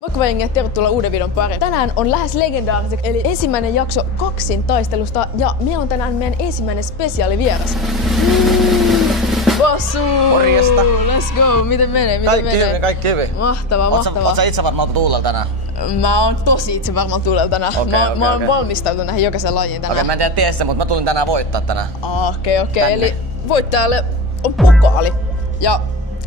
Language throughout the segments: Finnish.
Moikka jengi ja tervetuloa uuden videon pariin. Tänään on lähes legendaariseksi, eli ensimmäinen jakso kaksin taistelusta ja meillä on tänään meidän ensimmäinen spesiaalivieras. Bossu! Morjesta! Let's go! Miten menee? Kaikki hyvin. Mahtavaa. Oot sä itse varmaan tuulella tänään? Mä oon tosi itse varmaan tuulella tänään. Mä oon valmistautunut näihin jokaisen lajiin tänään. Okei, mä en tiedä mutta mä tulin tänään voittaa tänään. Okei. Eli voittajalle on pokaali. Ja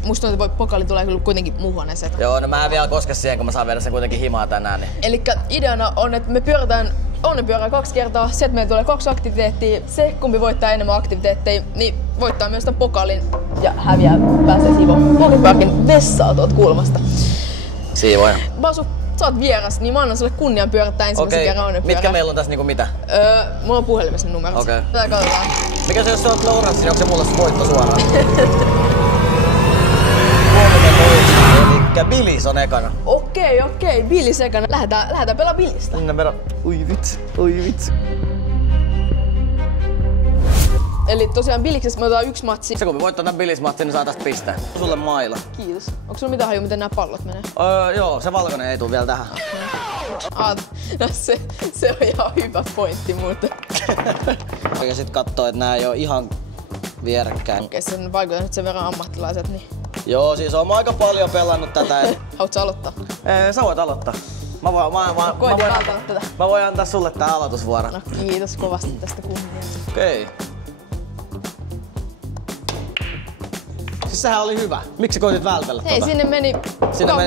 musta tuntuu, että pokaali tulee kyllä kuitenkin muuhun huoneeseen. Joo, no mä en vielä koske siihen, kun mä saan viedä sen kuitenkin himaa tänään. Niin. Elikkä ideana on, että me pyöritään onnenpyörää 2 kertaa, se, että meillä tulee 2 aktiviteettia. Se, kumpi voittaa enemmän aktiviteetteja, niin voittaa myös tämän pokaalin ja häviää pääsee siivoon onnenpyöräkin vessaa tuolta kulmasta. Siivoja. Basu, sä oot vieras, niin mä annan sulle kunnian pyörittää ensimmäisen kerran onnenpyörää. Mitkä meillä on tässä niinku mitä? Mulla on puhelimessa ne numerot. Okei. Tää katsotaan. Mikä se, jos sä oot Lawrence, niin onko se mulle se voitto suoraan? Elikkä Billis on ekana. Okei. Billis ekana. Lähdetään pelaa Billistä. Ui vitsi. Eli tosiaan Billiksessä me otetaan 1 matsi. Se kun me voittaa tän Billis-matsin, niin saa tästä pistää. Sulle maila. Kiitos. Onko sulla mitään hajua, miten nämä pallot menee? Joo, se valkoinen ei tuu vielä tähän. No se on ihan hyvä pointti muuten. Ja sit kattoo, että nää ei oo ihan vierekkäin. Okei, se vaikuttaa nyt sen verran ammattilaiset, niin... Joo, siis oon aika paljon pelannut tätä. Haluatko sä aloittaa? Sä voit aloittaa. Mä voin antaa sulle tää aloitusvuoro. No kiitos kovasti tästä kunniasta. Okei. Siis sehän oli hyvä. Miksi koitit vältellä Hei, sinne meni...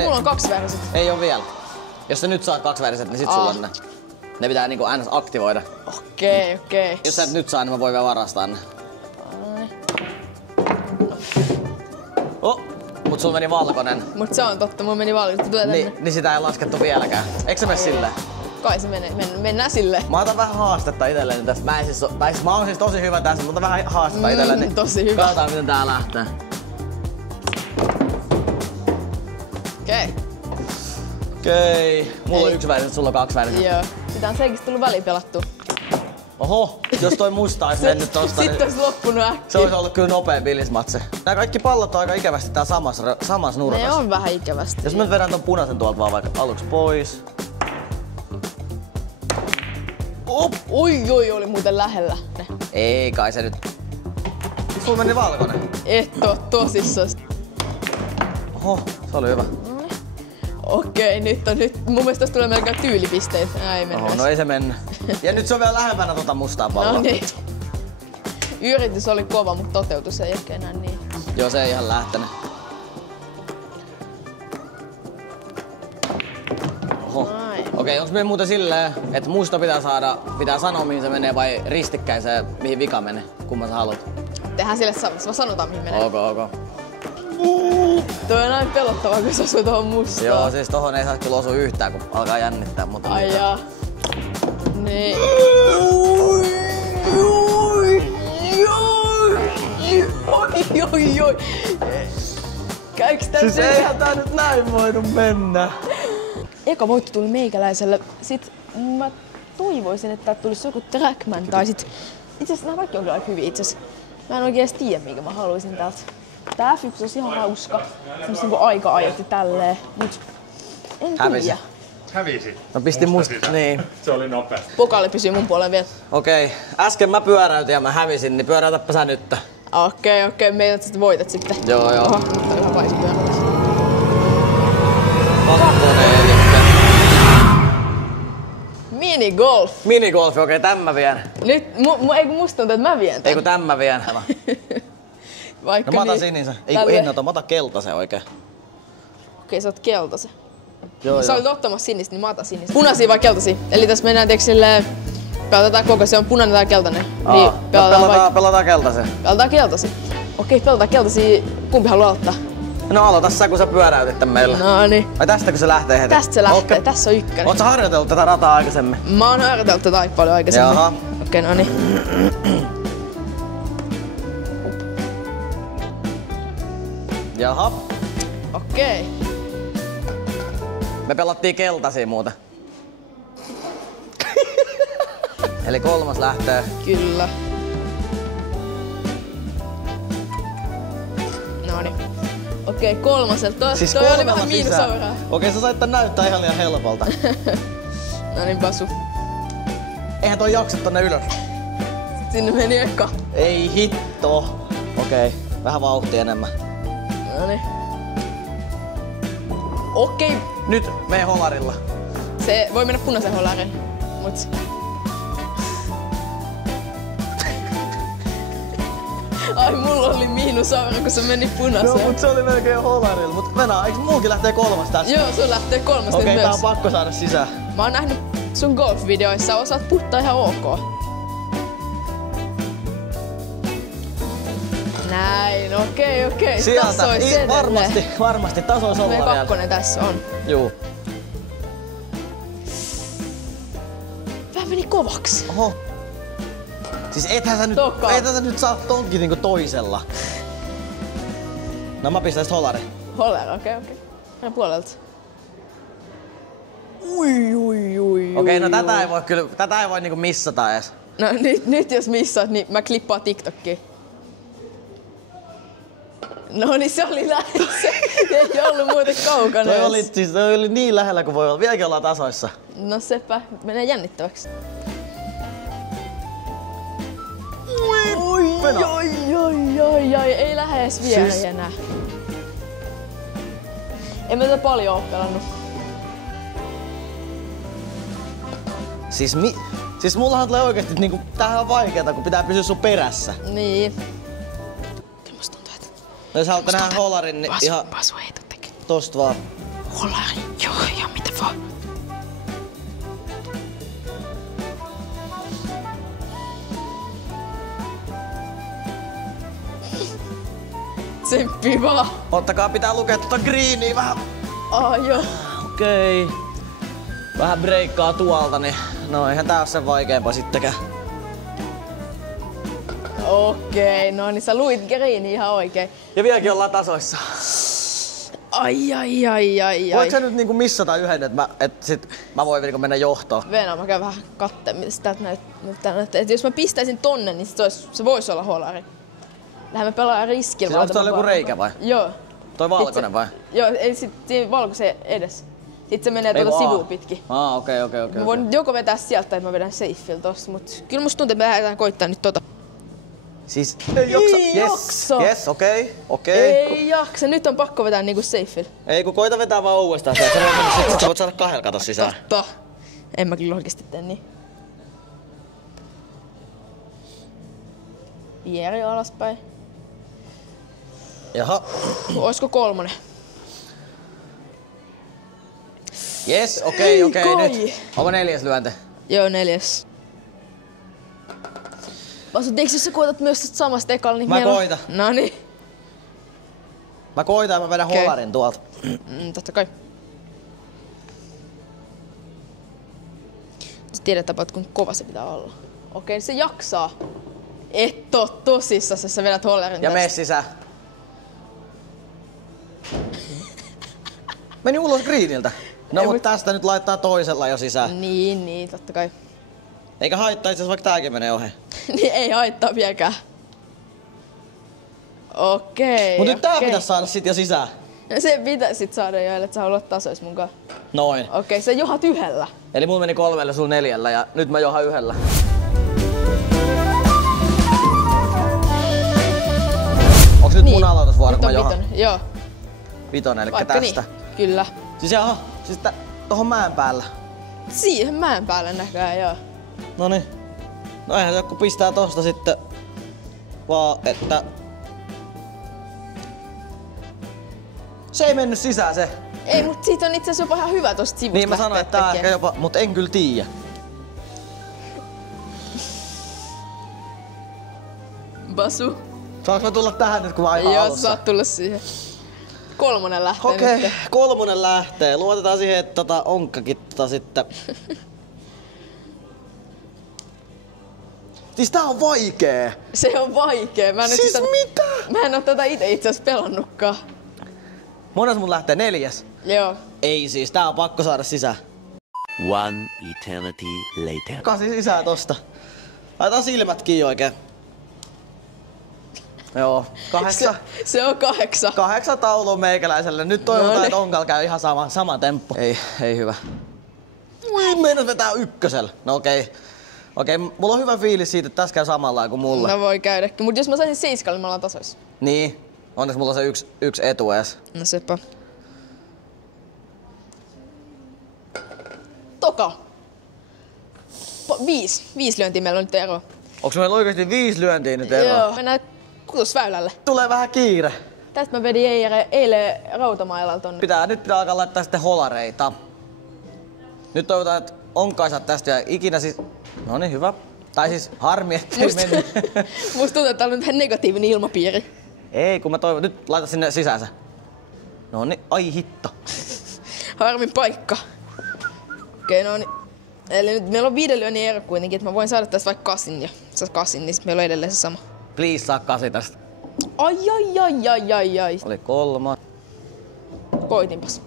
Mulla on 2 väriset. Ei oo vielä. Jos sä nyt saat 2 väriset, niin sit sulla on ne. Ne pitää niinku aina aktivoida. Okei. Jos sä et nyt saa, niin mä voin vielä varastaa ne. Mut sulla meni valkonen. Mut se on totta, mulla meni valkoinen. Tulee tänne. Niin sitä ei laskettu vieläkään. Eikö se mene silleen? Kai se menee. Mennään silleen. Mä otan vähän haastetta itelleni tästä. Mä oon siis tosi hyvä tässä, mutta vähän haastetta itelleni. Tosi hyvä. Katsotaan miten tää lähtee. Okei. Mulla on 1 väriset, sulla on 2 väriset. Joo. Sitä on senkin tullut väliin pelattu. Oho, jos toi musta ois mennyt tosta, niin... Sitten ois loppunut äkkiä. Se ois ollut kyllä nopea Billis-matsi. Nää kaikki pallot on aika ikävästi tää samassa nurkassa. Ne on vähän ikävästi. Jos mä nyt vedän ton punaisen tuolta vaan vaikka aluksi pois. Oi, oli muuten lähellä. Ei kai se nyt... Sulla meni valkoinen. Et oo tosissas. Oho, se oli hyvä. Okei, nyt. Mun mielestä tästä tulee melkein tyylipisteet. Ei mennä. Oho, no ei se mennä. Ja nyt se on vielä lähempänä tota mustaa palloa. No niin. Yritys oli kova, mutta toteutus ei ehkä enää niin. Joo, se ei ihan lähtenyt. Oho. Okei, onks meillä muuten silleen, että musta pitää sanoa mihin se menee vai ristikkäin se mihin vika menee? Kumman sä haluat? Tehdään sille samassa, mä sanotaan mihin menee. Ok. Toi on aina pelottavaa, kun se osuu tohon mustaan. Joo, siis tohon ei saa kyllä osua yhtään, kun alkaa jännittää. Mutta ai jaa. Niin. Oi. Käyks tää siis eihän tää nyt näin voinut mennä. Eka voitto tuli meikäläiselle. Sit mä toivoisin, että täältä tulisi joku Trackman tai sit... Itseasiassa nää kaikki on kyllä aika hyviä itseasiassa. Mä en oikein edes tiedä, minkä mä haluaisin täältä. Tää F1 olisi ihan hauska. Semmos niinku aika-ajat ja tälleen. Mut en tiedä. Hävisi. No pistin musta, niin. Se oli nopea. Pokaali pysyy mun puoleen vielä. Okei. Äsken mä pyöräytin ja mä hävisin, niin pyöräytäpä sä nyt. Okei. Meidät sitten voitat sitten. Joo. Oho, nyt on ihan vaisi pyöräys. Kakkonen, elikkä. Minigolf, okei, tän mä vien. Nyt, ei kun musta tuntuu, että mä vien tän. Ei kun tän mä vien. Vaikka no mä otan niin, sinisen. Ei mä otan keltaisen oikein. Okei, sä oot keltaisen. Joo. Sä olit ottamassa sinistä, niin mä otan sinistä. Punaisia vai keltaisia? Eli tässä mennään tiiäks silleen... Pelataan koko, se on punainen tai keltainen. Niin pelataan keltaisen. Pelataan keltaisia. Okei, pelataan keltaisia. Kumpi haluaa aloittaa? No aloita sä, kun sä pyöräytit tän meillä. Noniin. Vai tästäkö se lähtee heti? Tästä se lähtee, tässä on 1. Oot sä harjoitellut tätä rataa aikaisemmin? Mä oon harjoitellut tätä aika paljon aikaisemmin. Jaha. Okei, noniin. Jaha. Okei. Me pelattiin keltaisia muuten. Eli 3 lähtee. Kyllä. Noniin. Okei. Okei, kolmoselta. Siis toi oli vähän miinusauraa. Okei, sä sait tän näyttää ihan liian helpolta. No niin, Pasu. Eihän toi jaksa tonne ylös. Sinne meni eka. Ei hitto. Okei, vähän vauhtia enemmän. Noniin. Okei. Nyt mene holarilla. Se voi mennä punaisen holarin. Mut... Ai, mulla oli miinusaura, kun se meni punaiseen. No, mut se oli melkein holarilla. Mut Venä, eiks muukin lähtee kolmas tästä? Joo, sun lähtee kolmasta Okei, myös. tää on pakko saada sisään. Mä oon nähnyt sun golf-videoissa, osaat puttaa ihan ok. Näin, okei. Sieltä, Tasois edelleen. varmasti tasois olla Meidän vielä. kakkonen tässä on. Juu. Vähän meni kovaksi. Oho. Siis ethän sä nyt saa tonkin niinku toisella. No mä pistän sit holarin. Holera, okei. Aina puolelta. Ui. Okei, no tätä ei voi niinku missata ees. No nyt jos missaat, niin mä klippaan TikTokkiin. No niin, se oli lähdössä. Ei ollut muuten kaukana. Toi oli niin lähellä kuin voi olla. Vieläkin ollaan tasoissa. No sepä, menee jännittäväksi. Oi, ei lähde edes vielä Siis... enää. En mä tätä paljon oo pelannut. Siis mullahan tulee oikeesti niinku, tämähän on vaikeeta, kun pitää pysyä sun perässä. Niin. Kyllä musta tuntuu, että... No jos haluatte nähdä holarin, niin ihan... Pasu ei tuu tekemään. Tosta vaan. Holari, joo, mitä vaan. Tsemppii vaan. Ottakaa, pitää lukea tota greeniä vähän. Joo. Okei. Vähän breikkaa tuolta, niin no eihän tää oo sen vaikeampaa sittenkään. Okei, no niin sä luit greeni ihan oikein. Ja vieläkin ollaan tasoissa. Ai. Voitko sä nyt niinku missata yhden, että sit mä voin niinku mennä johtoon? Venä, mä käyn vähän katteen, mitä täältä näyttää. Et jos mä pistäisin tonne, niin se voisi olla holari. Lähdemme pelaamaan riskillä. Siis onko täällä joku reikä vai? Joo. Toi valkoinen vai? Joo, ei siinä valkoisen edes. Sitten se menee tuolta sivuun pitkin. Okei. Mä voin joko vetää sieltä tai mä vedän safeillä tosta, mut kyllä musta tuntuu, että me lähdetään koittaa nyt tota. Siis ei jaksa. Yes, okei. Ei jaksa, nyt on pakko vetää niinku safeillä. Ei kun koita vetää vaan uudestaan. Sit sä voit saada kahdella kato sisään. Totta. En mä kyllä oikeesti tee niin. Vieri alaspäin. Jaha. Oisko kolmonen? Yes, okei, nyt. Onko 4. lyönte? Joo, 4. Vasut, eikö jos sä koetat myös tästä samasta ekalla, niin Mä koitan. Noniin. Mä koitan ja mä vedän holarin tuolta. Totta kai. Sä tiedät tapat, kun kova se pitää olla. Okei, se jaksaa. Et oo tosissaan, jos sä vedät holarin ja tästä. mene sisään. Meni ulos greeniltä. No mut tästä nyt laittaa toisella jo sisään. Niin, totta kai. Eikä haittaa itse asiassa vaikka tääkin menee ohi. Niin ei haittaa vieläkään. Okei. Mut nyt tää pitäis saada sit jo sisään. No se pitäis sit saada jo, ellei sä halua tasois munkaan. Noin. Okei, sä johat yhdellä. Eli mulla meni 3, sulla 4 ja nyt mä johan 1. Onks nyt mun aloitusvuoro, kun mä johan? Joo. 5, eli Vaikka tästä. Niin. Kyllä. Siis tohon mäen päällä. Siihen mäen päälle näköjään, joo. Noniin. No eihän se joku pistää tosta sitten vaan, että... Se ei mennyt sisään se. Ei, mut siitä on itse asiassa jopa ihan hyvä tosta sivusta. Niin mä sanoin, että tää ehkä jopa, mut en kyllä tiiä. Basu. Saanko mä tulla tähän nyt, kun mä oon ihan Joo, alussa? saat tulla siihen. 3 lähtee Okei, nyt. 3 lähtee. Luotetaan siihen, että onkkakin sitten. Siis tää on vaikee. Se on vaikee. Siis mitä? Mä en oo tätä itse asiassa pelannutkaan. Mones mun lähtee 4? Joo. Ei siis, tää on pakko saada sisään. One eternity later. 8 sisään tosta. Laitetaan silmät kiinni oikein. Joo, 8. Se on 8. 8 taulua meikäläiselle. Nyt toivotaan, että Onkalla käy ihan sama temppu. Ei hyvä. Ui, meinas vetää ykkösellä. No okei, mulla on hyvä fiilis siitä, että tässä käy samalla kuin mulla. No voi käydäkin, mutta jos mä saisin 7, niin me ollaan tasoissa. Niin, onneksi mulla on se yksi etu ees. No sepä. Toka. 5 lyöntiä meillä on nyt ero. Onks meillä oikeesti 5 lyöntiä nyt eroa? Joo, mennään kutosväylälle. Tulee vähän kiire. Tästä mä vedin eilen Rautamailalta tonne. Nyt pitää alkaa laittaa sitten holareita. Nyt toivotaan, että Onkka ei saa tästä ja ikinä siis... Noniin, hyvä. Tai siis harmi, ettei mennyt. Musta tuntuu, että täällä on vähän negatiivinen ilmapiiri. Ei, kun mä toivon. Nyt laita sinne sisäänsä. Noniin, ai hitto. Harmin paikka. Okei, no niin. Eli nyt meillä on 5 lyönnin ero kuitenkin, että mä voin saada tästä vaikka 8 ja sä 8, niin sit meillä on edelleen se sama. Please saa 8 tästä. Ai. Oli 3. Koitinpas.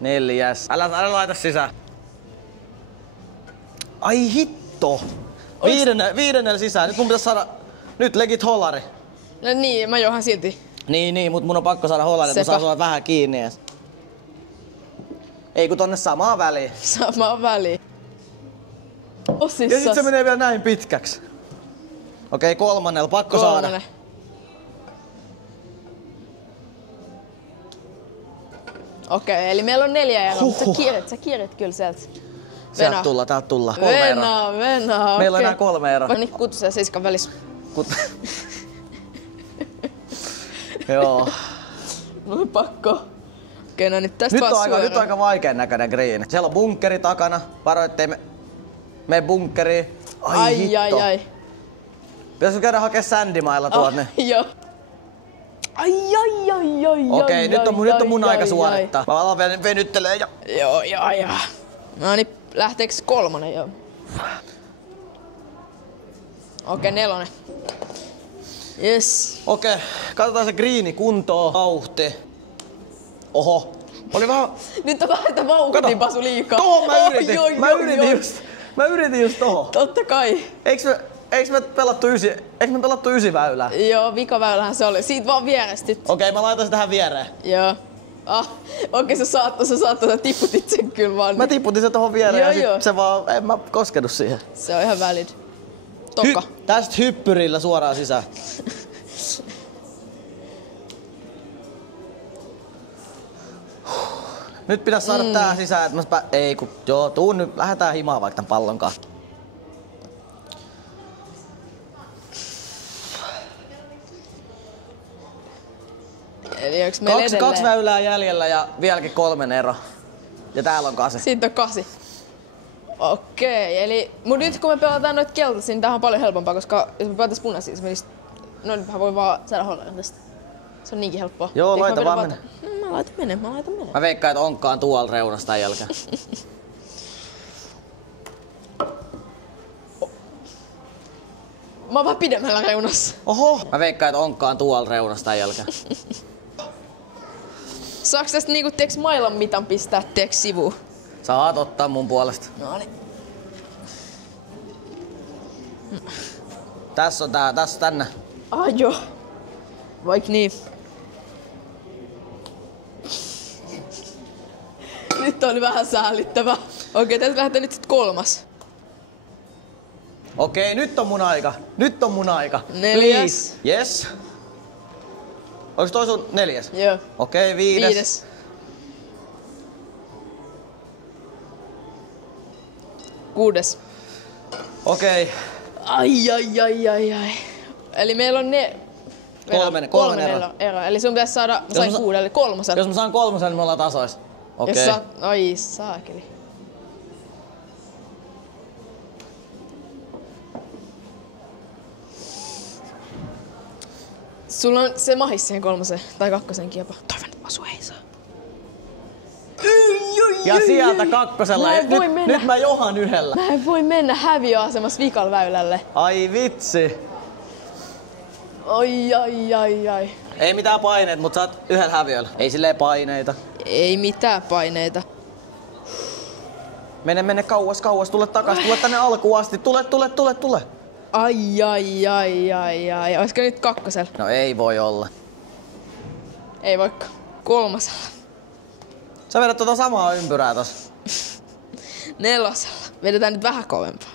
4. Älä laita sisään. Ai hitto. 5 sisään. Nyt mun pitäis saada... Nyt legit holari. No niin, mä johan silti. Niin, mut mun on pakko saada holari, että mä saan sua vähän kiinni ees. Ei kun tonne samaan väliin. Samaan väliin. Osissas. Ja sit se menee vielä näin pitkäksi. Okei, 3. pakko saada. Okei, eli meillä on 4 eroa, mutta sä kierret kyllä sieltä. Täältä tullaan. 3 eroa. Venä, meillä on enää 3 eroa. Vai niin 6 ja 7 välissä. Joo. No pakko. Okei, no nyt tästä nyt vaan on aika vaikean näköinen green. Siellä on bunkkeri takana. Varo ettei mene bunkkeriin. Ai hitto. Pitäisikö käydä hakea sändimailla tuonne? Joo. Ai. Okei, nyt on mun aika suorittaa. Mä alan venyttelee ja... Joo. No niin, lähteekö 3? Joo. Okei, 4. Yes. Okei, katsotaan se greeni kuntoon. Vauhti. Oho. Oli vähän... Nyt on vähän, että vauhtipasu liikaa. Tohon mä yritin just tohon. Totta kai. Eiks me pelattu 9 väylää? Joo, vikaväylähän se oli. Siitä vaan vierestä. Okei, mä laitan sen tähän viereen. Joo. Okei, sä tipputit sen kyllä vaan. Mä tipputin sen tohon viereen ja sit se vaan, en mä koskenut siihen. Se on ihan valid. Toka. Tästä hyppyrillä suoraan sisään. Nyt pitäis saada tää sisään, että mä tuu nyt, lähdetään himaan vaikka tän pallon kanssa. Eli onks meillä edelleen? 2 väylää jäljellä ja vieläkin 3 ero. Ja täällä on 8. Siitä on 8. Okei, eli nyt kun me pelataan noita keltaisia, niin tää on paljon helpompaa, koska jos me pelataan punaisia, se menisi... No nythän voi vaan saada hollarin tästä. Se on niinkin helppoa. Joo, laita vaan mene. Mä laitan mene. Mä veikkaan, että Onkkaan tuolla reunasta tämän jälkeen. Mä oon vaan pidemmällä reunassa. Oho! Mä veikkaan, että Onkkaan tuolla reunasta tämän jälkeen. Saaks tästä niinku mailan mitan pistää sivuun? Saat ottaa mun puolesta. Noniin. Tässä on tänne. Joo. Vaik niin. Nyt on vähän säälittävä. Okei, tästä lähtee nyt sit 3. Okei, nyt on mun aika. 4. Yes. Onks toi sun 4? Joo. Okei, 5. 6. Okei. Ai. Eli meillä on 3 ero. Eli sun pitäis saada, mä sain 6, eli 3. Jos mä saan 3, niin me ollaan tasois. Okei. Ai saakeli. Sulla on se mahis siihen 3 tai 2 jopa. Toivon, että asu ei saa. Ja sieltä 2. Nyt mä johan 1. Mä en voi mennä häviöasemassa vikal väylälle. Ai vitsi. Ai. Ei mitään paineita, mut sä oot 1 häviöllä. Ei silleen paineita. Ei mitään paineita. Mene kauas, tule takas, tule tänne alkuun asti, tule. Ai. Olisiko nyt kakkosella? No ei voi olla. Ei vaikka. Kolmasella. Sä vedät tota samaa ympyrää tossa. Nelosella. Vedetään nyt vähän kovempaa.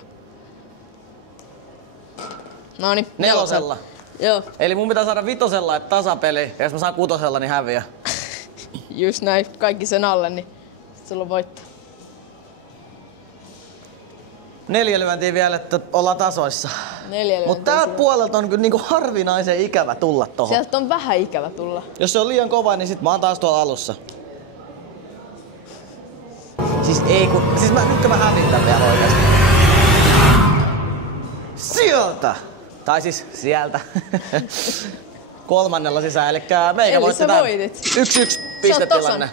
Noniin. Nelosella. Joo. Eli mun pitää saada vitosella, että tasapeli. Ja jos mä saan kutosella, niin häviä. Just näin. Kaikki sen alle, niin sit sulla on voitto. 4 lyöntiä vielä, että ollaan tasoissa. 4 lyöntiä. Mutta täältä puolelta on kyllä niinku harvinaisen ikävä tulla tohon. Sieltä on vähän ikävä tulla. Jos se on liian kova, niin sit mä oon taas tuolla alussa. Siis nytkö mä hävin tän vielä oikeesti? Sieltä! Tai siis sieltä. Kolmannella sisään, elikkä meikä voitti sä tän. voitit. 1-1 pistetilanne.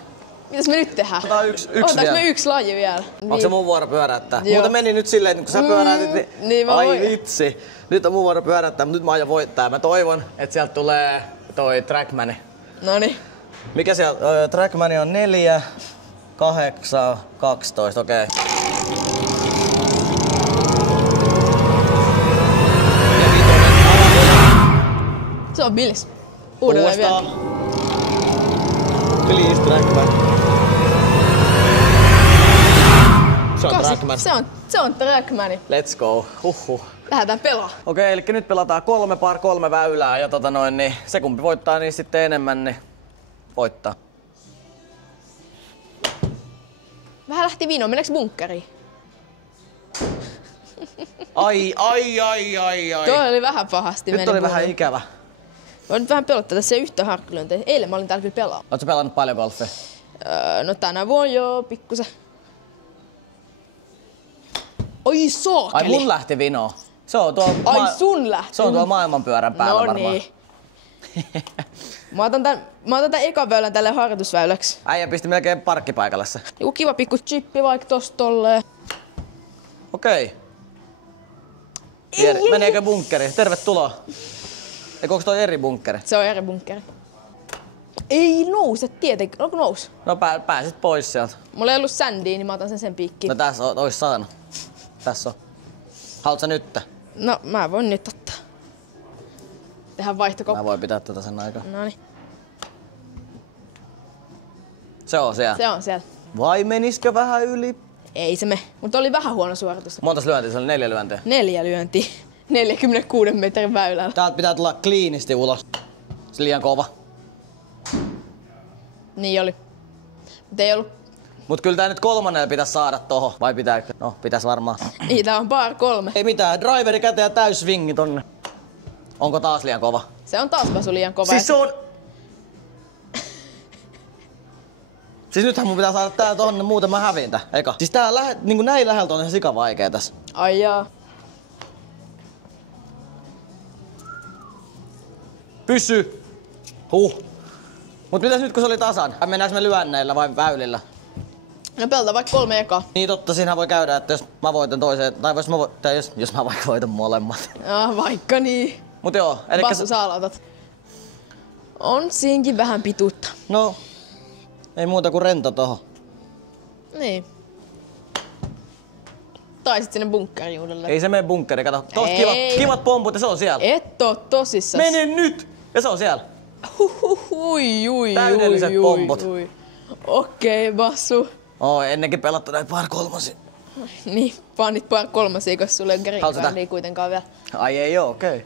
Mitäs me nyt tehdään? Otetaan yksi Otetaanko vielä. me yksi laji vielä? Onko se mun vuoro pyöräyttää? Joo. Muuten meni nyt silleen, että kun sä pyöräytit, niin mä ai voin. vitsi. Nyt on mun vuoro pyöräyttää, mutta nyt mä aion voittaa. Mä toivon, että sieltä tulee toi Trackmani. Noniin. Mikä siellä? Trackmani on 4, 8, 12, okei. Se on Billis. Uudelleen vielä. Please, Trackman. Se on Kasi. Trackman. Se on Trackmani. Let's go. Huhhuh. Lähdetään pelaa. Okei, eli nyt pelataan 3 väylää ja niin se kumpi voittaa niin sitten enemmän, niin voittaa. Vähän lähti vino. Mennäänkö bunkkeriin? Ai. Toi oli vähän pahasti. Nyt meni oli vähän mulle. ikävä. Voin nyt vähän pelottaa. Tässä ei yhtään harkkilyöntiä. Eilen mä olin täällä kyllä pelaa. Ootko pelannut paljon golfia? No tänä vuonna joo, pikkusen. Oi saakeli! Ai mun lähti vino. Se on tuo Sun lähti. Se on tuo maailmanpyörän päällä No varmaan. niin. Mä otan tän ekan väylän tälle harjoitusväyläksi. Äijä pisti melkein parkkipaikalle se. Joku kiva pikku chippi vaikka tosta tolleen. Okei. Ei. Meneekö bunkkeri? Tervetuloa. Eikö onko toi eri bunkkeri? Se on eri bunkkeri. Ei nouse tietenkin. Onko nous? No pääsit pois sieltä. Mulla ei ollut sändiä, niin mä otan sen piikkiin. No tässä ois saanut. Tässä on. Haluatko sä nyt? No mä voin nyt ottaa. Tehdään vaihtokoppa. Mä voin pitää tätä sen aikaa. Noniin. Se on siellä. Se on siellä. Vai meniskö vähän yli? Ei se me. Mutta oli vähän huono suoritus. Montas lyöntiä? Se oli 4 lyöntiä. 4 lyöntiä. 46 metrin väylällä. Täältä pitää tulla kliinisti ulos. Se liian kova. Niin oli. Mutta ei ollut. Mut kyllä tää nyt 3 pitäisi saada toho. Vai pitääkö? No, pitäis varmaan. Niin, tää on par 3. Ei mitään, driveri käteen ja täys swingi tonne. Onko taas liian kova? Se on taas vasu liian kova. Siis se on... Siis nythän mun pitää saada tää tonne, muuten mä hävin tää. Eka. Siis tää niinku näin läheltä on ihan sika vaikee tässä. Ai jaa. Pysy! Mut mitäs nyt kun se oli tasan? Mennäänkö me lyönneillä vai väylillä? No pelataan vaikka 3 ekaa. Niin totta, siinähän voi käydä, että jos mä voitan toiseen, tai jos mä vaikka voitan molemmat. Vaikka niin. Mut joo, elikkä Vassu sä aloitat. On siinkin vähän pituutta. no, ei muuta kuin rento toho. Niin. Tai sit sinne bunkkeriin uudelleen. Ei se mene bunkkeri, kato. Tossa Ei. kivat pomput ja se on siellä. Et oo tosissas. Mene nyt! Ja se on siellä. Ui. Täydelliset pomput. Okei, Vassu. Ennenkin pelattu näitä par 3. Niin, panit par 3, koska sulle ei ole Haluatko tää? niin kuitenkaan vielä. Ai ei oo, okei.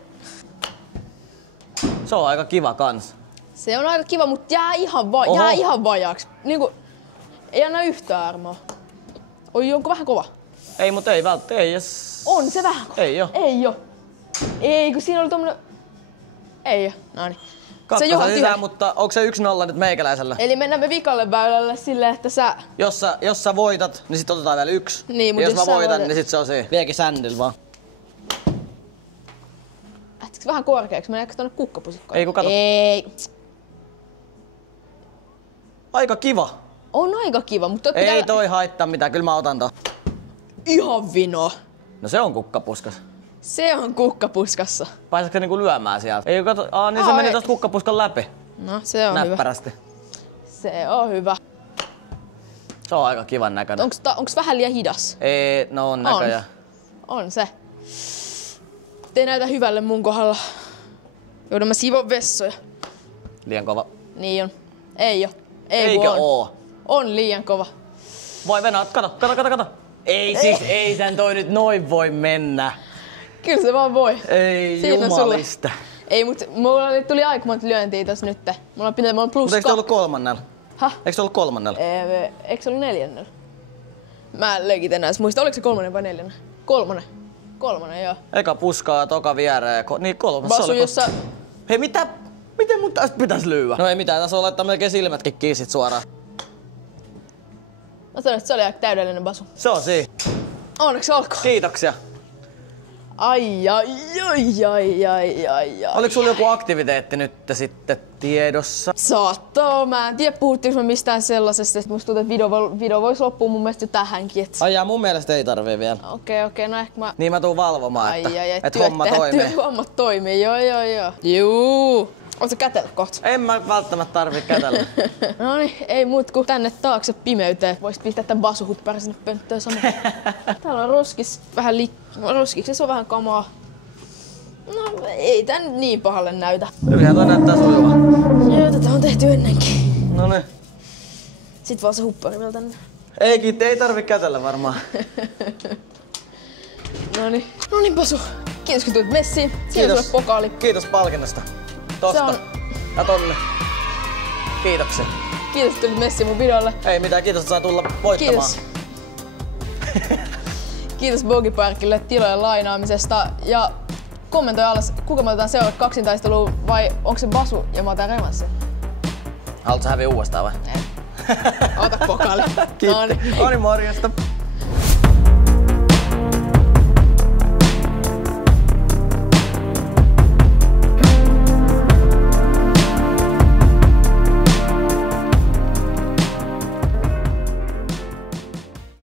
Se on aika kiva kans. Se on aika kiva, mutta jää ihan vajaaksi. Niinku, ei anna yhtään armoa. Oi, onko vähän kova? Ei, mut ei välttämättä, ei jes. On se vähän kova. Ei oo. Ei oo. Ei, kun siinä oli tommonen... Ei oo. Noniin. Kakkosen sisään, mutta onko se 1-0 nyt meikäläisellä? Eli mennään me vikalle väylälle silleen, että sä... Jos sä voitat, niin sit otetaan vielä 1. Niin, mut ja jos jos sä mä voitan, voitat- niin sit se on siinä. Viekin sändil vaan. Lähtikö vähän korkeaksi? Meneekö tonne kukkapusikkoon? Ei, kun kato. Ei. Aika kiva. On aika kiva, mutta Ei toi haittaa mitään, kyllä mä otan ton. Ihan vino. No se on kukkapuskas. Se on kukkapuskassa. Pääsetkö niinku lyömään sieltä? Ei kato, niin se meni tosta kukkapuskan läpi. No, se on hyvä. Näppärästi. Se on hyvä. Se on aika kivan näköinen. Onks vähän liian hidas? Ei, no on näköjään. On se. ettei näytä hyvälle mun kohdalla. Joudun mä siivon vessoja. Liian kova. Niin on. Ei oo. Ei Eikö on. oo? On liian kova. Voi mennä, kato. Ei tän toi nyt noin voi mennä. Kyllä se vaan voi. Ei Siinä on jumalista. Ei, mut mulla tuli aika monta lyöntiä tässä nyt. Mulla on plus Mutta eikö se ollut kolmannella? Häh? Eikö se ollut kolmannella? Eikö se ollut neljännellä? Mä leikit enää muista, oliko se kolmonen vai neljännen? Kolmonen, joo. Eka puskaa, toka viereen. Niin kolmas se Basu, oli. jossa... Hei mitä? Miten mun tästä pitäis lyödä? No ei mitään, tässä on laittaa melkein silmätkin kiinni sit suoraan. Mä sanoin, että se oli aika täydellinen basu. Se on siinä. Onneksi olkoon. Kiitoksia. Ai. Oliko sulla joku aktiviteetti nyt sitten tiedossa? Saattaa. Mä en tiedä, puhuttiinko mä mistään sellaisesta, että musta tuntuu, että video voisi loppua mun mielestä jo tähänkin. Et... Ai jaa, mun mielestä ei tarvii vielä. Okei, no ehkä mä... Niin mä tuun valvomaan, että homma työt toimii. hommat toimii, joo. Juu. Oot sä kätellä kohta? En mä välttämättä tarvii kätellä. Noniin, ei muut kuin tänne taakse pimeyteen. Voisit pistää tän basuhuppärin sinne pönttöön samalla. Täällä on roskis vähän roskiksessa on vähän kamaa. No ei tän niin pahalle näytä. Hyvinhän toi näyttää sujuva. Joo, tätä on tehty ennenkin. Noniin. Sit vaan se huppari vielä tänne. Ei tarvi kätellä varmaan. Noniin Basu. Kiitos kun tulit messiin. Siinä on sulle pokaali. Kiitos palkinnosta. Tosta. Ja tonne. Kiitoksia. Kiitos kun tulit messiin mun videolle. Ei mitään, kiitos että saa tulla voittamaan. Kiitos. Kiitos Bogiparkille tilojen lainaamisesta ja kommentoi alas, kuka me otetaan seuraavaksi kaksintaisteluun vai onko se Basu ja mä otan revanssin? Haluatko sä häviä uudestaan vai? Ei. Ota pokaali. Kiitos. Morjesta.